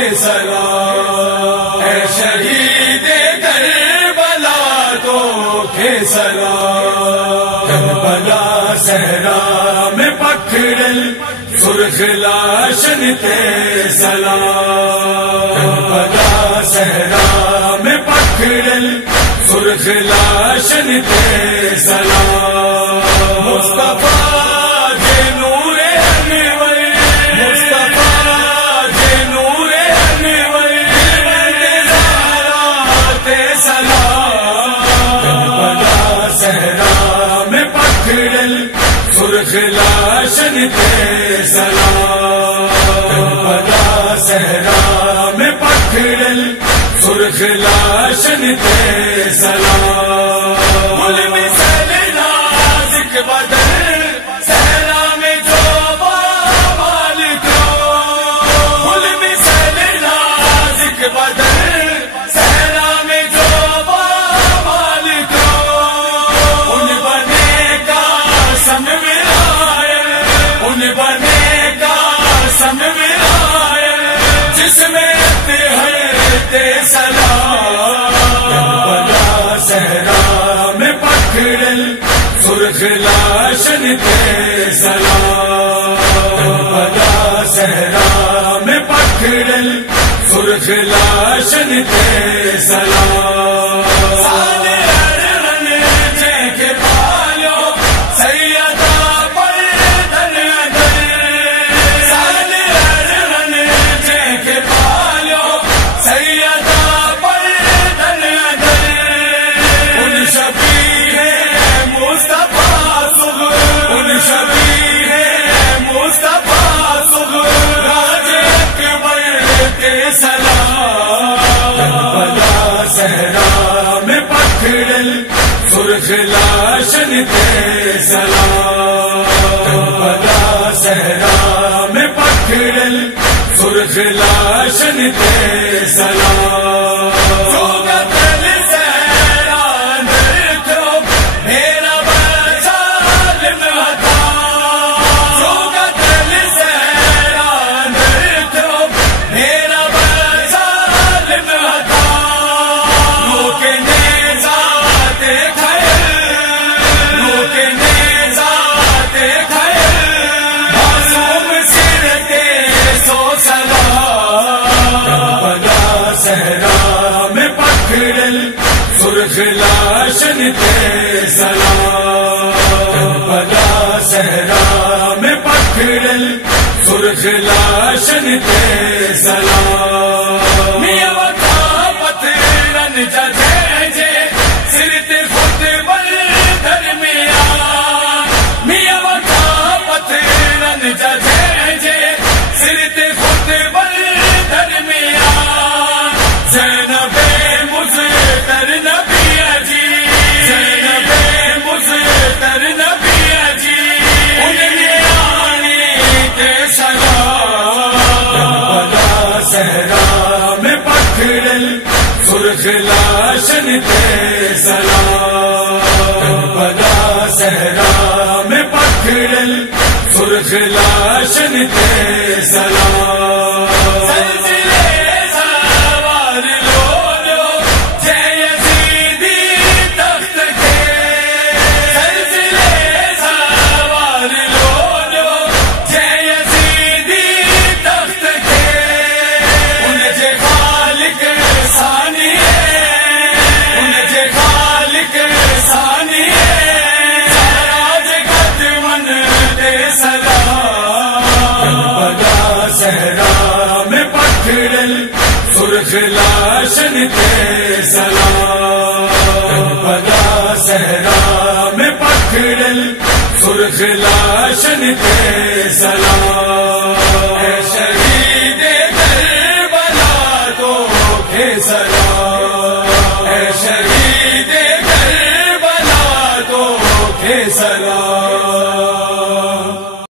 کے سلام، اے شہید کربلا تو کے سلام، کربلا صحرا میں پکڑل سرخ لاشن تے سلام، کربلا صحرا میں پکڑل سرخ لاشن تے سلام، مصطفیٰ جے نور انور، مصطفیٰ جے نور انور، زہرا تے سلام، کربلا صحرا میں پکڑل سرخ لاشن تے سلام، کربلا صحرا میں پکڑل سرخ لاشن تے سلام، مل مثل نازک بدن صحرا میں جو بامال کو، مل مثل نازک بدن صحرا میں جو بامال کو، ان بنے کا سم ولایت، ان بنے کا سم ولایت، جس میں تے سلام، کربلا صحرا میں پکڑل سرخ لاشن تے سلام، کربلا صحرا میں پکڑل سرخ لاشن تے سلام، سارے ارن جے کے پالو سیدہ پردن اندر، سارے ارن جے کے پالو سیدہ پردن اندر، ان شبیہ مصطفیٰ صغر، ان شبیہ مصطفیٰ صغر، راج اکبر تے سلام، کربلا صحرا میں پکڑل سرخ لاشن تے سلام، کربلا صحرا میں پکڑل سرخ لاشن تے سلام، سوگتل صحرا اندر تو میرا ظالم ہتھا، سوگتل صحرا اندر تو میرا ظالم ہتھا، لوک نیزہ تے خیر، لوک نیزہ تے خیر، معصوم سر تے سو سلام، کربلا صحرا میں پکڑل سرخ لاشن تے سلام، کربلا صحرا میں پکڑل سرخ لاشن تے سلام، میاں وطا پتھرن ججے جے سر تے خود بل درمیان، میاں وطا پتھرن ججے جے سر تے خود بل درمیان، زینب مزتر نبی جی، زینب مزتر نبی جی، ان نیانی تے سلام، کربلا صحرا میں پکڑل سرخ لاشن تے سلام، کربلا صحرا میں پکڑل سرخ لاشن تے سلام، سلسلے سوار لو لو جے یزیدی تخت کے، سلسلے سوار لو لو جے یزیدی تخت کے، ان جے خالق ثانی ہے، ان جے خالق ثانی ہے، سراج قدمن دے سلام، کربلا صحرا میں پکڑل سرخ لاشن تے سلام،